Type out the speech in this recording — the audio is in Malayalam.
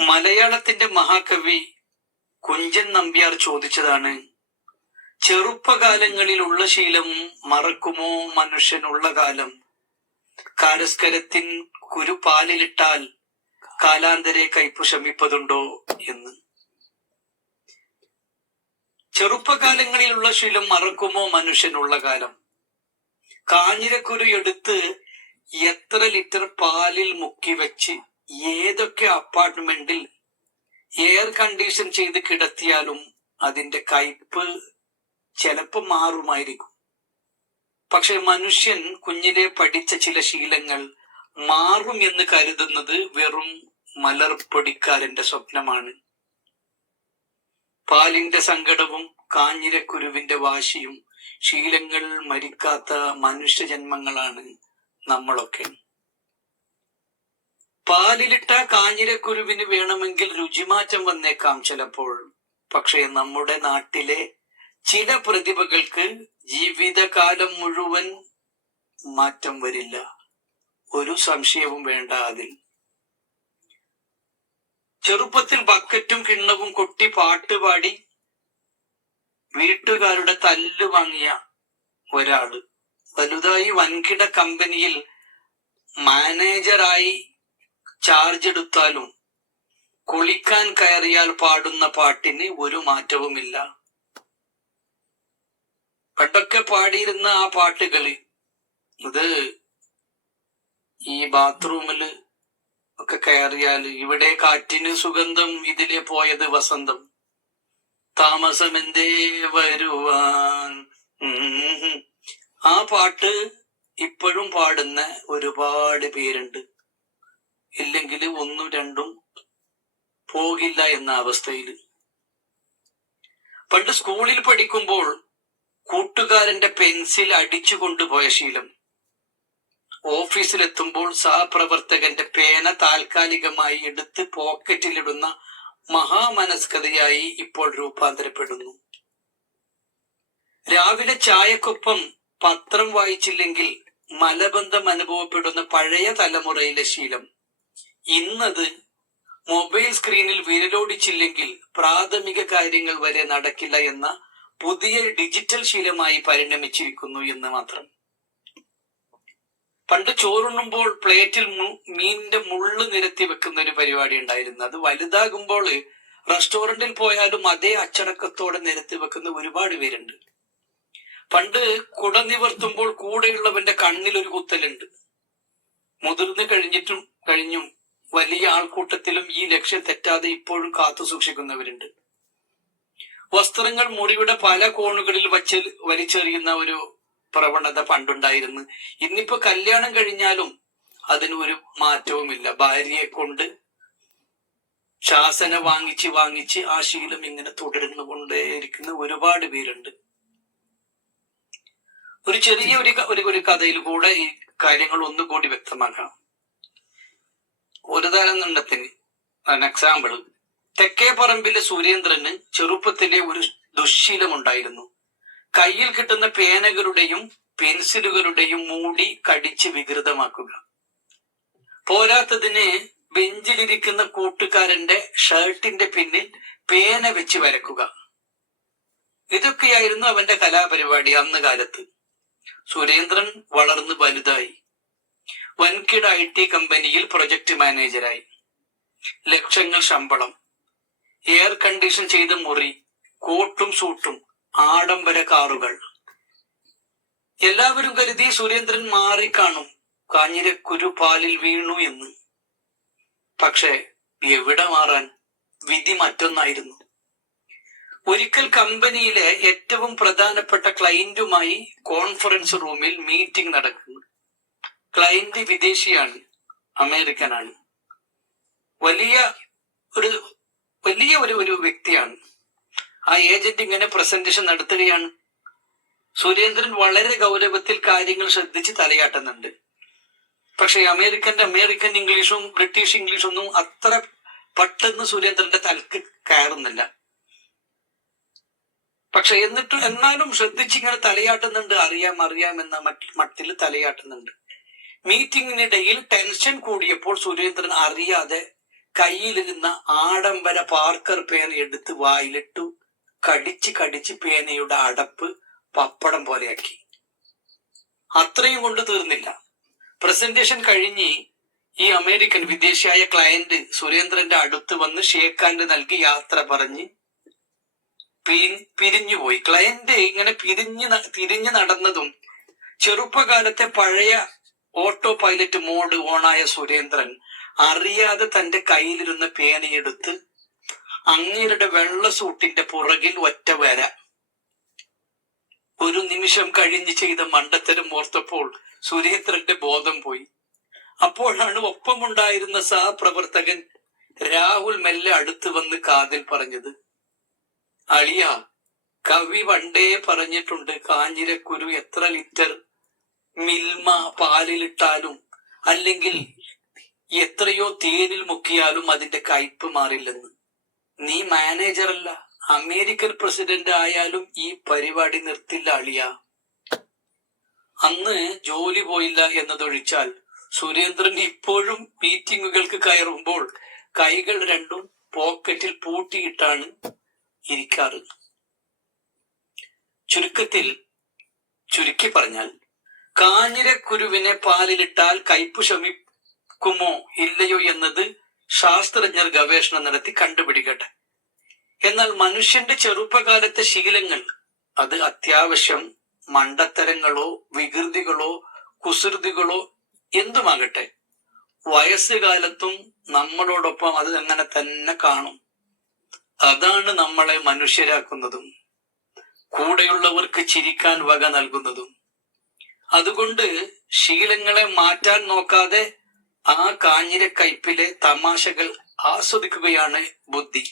മലയാളത്തിന്റെ മഹാകവി കുഞ്ചൻ നമ്പ്യാർ ചോദിച്ചതാണ്, ചെറുപ്പകാലങ്ങളിലുള്ള ശീലം മറക്കുമോ മനുഷ്യനുള്ള കാലം? കാരസ്കരത്തിൻ കുരു പാലിലിട്ടാൽ കാലാന്തരെ കയ്പു ശമിപ്പതുണ്ടോ എന്ന്. ചെറുപ്പകാലങ്ങളിലുള്ള ശീലം മറക്കുമോ മനുഷ്യനുള്ള കാലം? കാഞ്ഞിരക്കുരു എടുത്ത് എത്ര ലിറ്റർ പാലിൽ മുക്കി വെച്ച് ഏതൊക്കെ അപ്പാർട്ട്മെന്റിൽ എയർ കണ്ടീഷൻ ചെയ്ത് കിടത്തിയാലും അതിന്റെ കയ്പ് ചിലപ്പോൾ മാറുമായിരിക്കും. പക്ഷെ മനുഷ്യൻ കുഞ്ഞിലെ പഠിച്ച ചില ശീലങ്ങൾ മാറും എന്ന് കരുതുന്നത് വെറും മലർപ്പൊടിക്കാരന്റെ സ്വപ്നമാണ്. പാലിന്റെ സങ്കടവും കാഞ്ഞിരക്കുരുവിന്റെ വാശിയും ശീലങ്ങൾ മരിക്കാത്ത മനുഷ്യജന്മങ്ങളാണ് നമ്മളൊക്കെ. പാലിലിട്ട കാഞ്ഞിരക്കുരുവിന് വേണമെങ്കിൽ രുചിമാറ്റം വന്നേക്കാം ചിലപ്പോൾ. പക്ഷേ നമ്മുടെ നാട്ടിലെ ചില പ്രതിഭകൾക്ക് ജീവിതകാലം മുഴുവൻ മാറ്റം വരില്ല. ഒരു സംശയവും വേണ്ട അതിൽ. ചെറുപ്പത്തിൽ ബക്കറ്റും കിണ്ണവും കൊട്ടി പാട്ടുപാടി വീട്ടുകാരുടെ തല്ല് വാങ്ങിയ ഒരാള് വലുതായി വൻകിട കമ്പനിയിൽ മാനേജറായി ചാർജ് എടുത്താലും കുളിക്കാൻ കയറിയാൽ പാടുന്ന പാട്ടിന് ഒരു മാറ്റവുമില്ല. പണ്ടൊക്കെ പാടിയിരുന്ന ആ പാട്ടുകള്, ഇത് ഈ ബാത്റൂമില് ഒക്കെ കയറിയാല് ഇവിടെ കാറ്റിന് സുഗന്ധം, ഇതിലെ പോയത് വസന്തം, താമസമെന്തേ വരുവാൻ. ആ പാട്ട് ഇപ്പോഴും പാടുന്ന ഒരുപാട് പേരുണ്ട്. ഇല്ലെങ്കിൽ ഒന്നും രണ്ടും പോകില്ല എന്ന അവസ്ഥയിൽ. പണ്ട് സ്കൂളിൽ പഠിക്കുമ്പോൾ കൂട്ടുകാരന്റെ പെൻസിൽ അടിച്ചു കൊണ്ടുപോയ ശീലം, ഓഫീസിലെത്തുമ്പോൾ സഹപ്രവർത്തകന്റെ പേന താൽക്കാലികമായി എടുത്ത് പോക്കറ്റിലിടുന്ന മഹാമനസ്കതയായി ഇപ്പോൾ രൂപാന്തരപ്പെടുന്നു. രാവിലെ ചായക്കൊപ്പം പത്രം വായിച്ചില്ലെങ്കിൽ മലബന്ധം അനുഭവപ്പെടുന്ന പഴയ തലമുറയിലെ ശീലം ഇന്നത് മൊബൈൽ സ്ക്രീനിൽ വിരലോടിച്ചില്ലെങ്കിൽ പ്രാഥമിക കാര്യങ്ങൾ വരെ നടക്കില്ല എന്ന പുതിയ ഡിജിറ്റൽ ശീലമായി പരിണമിച്ചിരിക്കുന്നു എന്ന് മാത്രം. പണ്ട് ചോറുണ്ണുമ്പോൾ പ്ലേറ്റിൽ മീനിന്റെ മുള്ള് നിരത്തി വെക്കുന്ന ഒരു പരിപാടി ഉണ്ടായിരുന്നു. അത് വലുതാകുമ്പോൾ റെസ്റ്റോറന്റിൽ പോയാലും അതേ അച്ചടക്കത്തോടെ നിരത്തി വെക്കുന്ന ഒരുപാട് പേരുണ്ട്. പണ്ട് കുട നിവർത്തുമ്പോൾ കൂടെയുള്ളവന്റെ കണ്ണിൽ ഒരു കുത്തലുണ്ട്. മുതിർന്നു കഴിഞ്ഞും വലിയ ആൾക്കൂട്ടത്തിലും ഈ ലക്ഷ്യം തെറ്റാതെ ഇപ്പോഴും കാത്തു സൂക്ഷിക്കുന്നവരുണ്ട്. വസ്ത്രങ്ങൾ മുറിയുടെ പല കോണുകളിൽ വലിച്ചെറിയുന്ന ഒരു പ്രവണത പണ്ടുണ്ടായിരുന്നു. ഇന്നിപ്പോ കല്യാണം കഴിഞ്ഞാലും അതിന് ഒരു മാറ്റവുമില്ല. ഭാര്യയെ കൊണ്ട് ശാസന വാങ്ങിച്ച് ആ ശീലം ഇങ്ങനെ തുടർന്നു കൊണ്ടേയിരിക്കുന്ന ഒരുപാട് പേരുണ്ട്. ഒരു ചെറിയ ഒരു കഥയിൽ കൂടെ ഈ കാര്യങ്ങൾ ഒന്നുകൂടി വ്യക്തമാക്കാം. ഒരു ഉദാഹരണത്തിന് എക്സാമ്പിൾ, തെക്കേപ്പറമ്പിലെ സുരേന്ദ്രന് ചെറുപ്പത്തിലെ ഒരു ദുശ്ശീലമുണ്ടായിരുന്നു. കയ്യിൽ കിട്ടുന്ന പേനകളുടെയും പെൻസിലുകളുടെയും മൂടി കടിച്ച് വികൃതമാക്കുക. പോരാത്തതിന് ബെഞ്ചിലിരിക്കുന്ന കൂട്ടുകാരന്റെ ഷർട്ടിന്റെ പിന്നിൽ പേന വെച്ച് വരക്കുക. ഇതൊക്കെയായിരുന്നു അവന്റെ കലാപരിപാടി അന്ന് കാലത്ത്. സുരേന്ദ്രൻ വളർന്ന് വലുതായി. വൻകിട IT കമ്പനിയിൽ പ്രൊജക്ട് മാനേജരായി. ലക്ഷങ്ങൾ ശമ്പളം, എയർ കണ്ടീഷൻ ചെയ്ത മുറി, കോട്ടും സൂട്ടും, ആഡംബര കാറുകൾ. എല്ലാവരും കരുതി സുരേന്ദ്രൻ മാറിക്കാണും, കാഞ്ഞിരക്കുരു പാലിൽ വീണു എന്ന്. പക്ഷെ എവിടെ മാറാൻ, വിധി മറ്റൊന്നായിരുന്നു. ഒരിക്കൽ കമ്പനിയിലെ ഏറ്റവും പ്രധാനപ്പെട്ട ക്ലയന്റുമായി കോൺഫറൻസ് റൂമിൽ മീറ്റിംഗ് നടക്കുന്നു. ക്ലയന്റ് വിദേശിയാണ്, അമേരിക്കനാണ്. വലിയ ഒരു വ്യക്തിയാണ്. ആ ഏജന്റ് ഇങ്ങനെ പ്രസന്റേഷൻ നടത്തുകയാണ്. സുരേന്ദ്രൻ വളരെ ഗൗരവത്തിൽ കാര്യങ്ങൾ ശ്രദ്ധിച്ച് തലയാട്ടുന്നുണ്ട്. പക്ഷെ അമേരിക്കൻ ഇംഗ്ലീഷും ബ്രിട്ടീഷ് ഇംഗ്ലീഷൊന്നും അത്ര പെട്ടെന്ന് സുരേന്ദ്രന്റെ തലക്ക് കയറുന്നില്ല. പക്ഷെ എന്നാലും ശ്രദ്ധിച്ചിങ്ങനെ തലയാട്ടുന്നുണ്ട്. അറിയാം എന്ന മട്ടിൽ തലയാട്ടുന്നുണ്ട്. മീറ്റിംഗിനിടയിൽ ടെൻഷൻ കൂടിയപ്പോൾ സുരേന്ദ്രൻ അറിയാതെ കയ്യിലിരുന്ന ആഡംബര പാർക്കർ പേന എടുത്ത് വായിലിട്ടു. കടിച്ച് കടിച്ച് പേനയുടെ അടപ്പ് പപ്പടം പോലെയാക്കി. അത്രയും കൊണ്ട് തീർന്നില്ല. പ്രസന്റേഷൻ കഴിഞ്ഞ് ഈ അമേരിക്കൻ വിദേശിയായ ക്ലയന്റ് സുരേന്ദ്രന്റെ അടുത്ത് വന്ന് ഷേക്ക് ഹാൻഡ് നൽകി യാത്ര പറഞ്ഞ് പിരിഞ്ഞുപോയി. ക്ലയന്റ് ഇങ്ങനെ തിരിഞ്ഞു നടന്നതും ചെറുപ്പകാലത്തെ പഴയ ഓട്ടോ പൈലറ്റ് മോഡ് ഓണായ സുരേന്ദ്രൻ അറിയാതെ തന്റെ കയ്യിലിരുന്ന പേനയെടുത്ത് അങ്ങേരുടെ വെള്ള സൂട്ടിന്റെ പുറകിൽ ഒറ്റ വര. ഒരു നിമിഷം കഴിഞ്ഞ് ചെയ്ത മണ്ടത്തരം ഓർത്തപ്പോൾ സുരേന്ദ്രന്റെ ബോധം പോയി. അപ്പോഴാണ് ഒപ്പമുണ്ടായിരുന്ന സഹപ്രവർത്തകൻ രാഹുൽ മെല്ലെ അടുത്ത് വന്ന് കാതിൽ പറഞ്ഞത്, അളിയ, കവി പണ്ടേ പറഞ്ഞിട്ടുണ്ട്, കാഞ്ഞിരക്കുരു എത്ര ലിറ്റർ മിൽമ പാലിലിട്ടാലും അല്ലെങ്കിൽ എത്രയോ തേനിൽ മുക്കിയാലും അതിന്റെ കയ്പ് മാറില്ലെന്ന്. നീ മാനേജറല്ല, അമേരിക്കൻ പ്രസിഡന്റ് ആയാലും ഈ പരിപാടി നിർത്തില്ല അളിയ. അന്ന് ജോലി പോയില്ല എന്നതൊഴിച്ചാൽ സുരേന്ദ്രൻ ഇപ്പോഴും മീറ്റിങ്ങുകൾക്ക് കയറുമ്പോൾ കൈകൾ രണ്ടും പോക്കറ്റിൽ പൂട്ടിയിട്ടാണ് ഇരിക്കാറ്. ചുരുക്കി പറഞ്ഞാൽ, കാഞ്ഞിരക്കുരുവിനെ പാലിലിട്ടാൽ കയ്പ് ശമിക്കുമോ ഇല്ലയോ എന്നത് ശാസ്ത്രജ്ഞർ ഗവേഷണം നടത്തി കണ്ടുപിടിക്കട്ടെ. എന്നാൽ മനുഷ്യന്റെ ചെറുപ്പകാലത്തെ ശീലങ്ങൾ, അത് അത്യാവശ്യം മണ്ടത്തരങ്ങളോ വികൃതികളോ കുസൃതികളോ എന്തുമാകട്ടെ, വയസ്സുകാലത്തും നമ്മളോടൊപ്പം അത് അങ്ങനെ തന്നെ കാണും. അതാണ് നമ്മളെ മനുഷ്യരാക്കുന്നതും കൂടെയുള്ളവർക്ക് ചിരിക്കാൻ വക നൽകുന്നതും. അതുകൊണ്ട് ശീലങ്ങളെ മാറ്റാൻ നോക്കാതെ ആ കാഞ്ഞിരക്കയ്പിലെ തമാശകൾ ആസ്വദിക്കുകയാണ് ബുദ്ധി.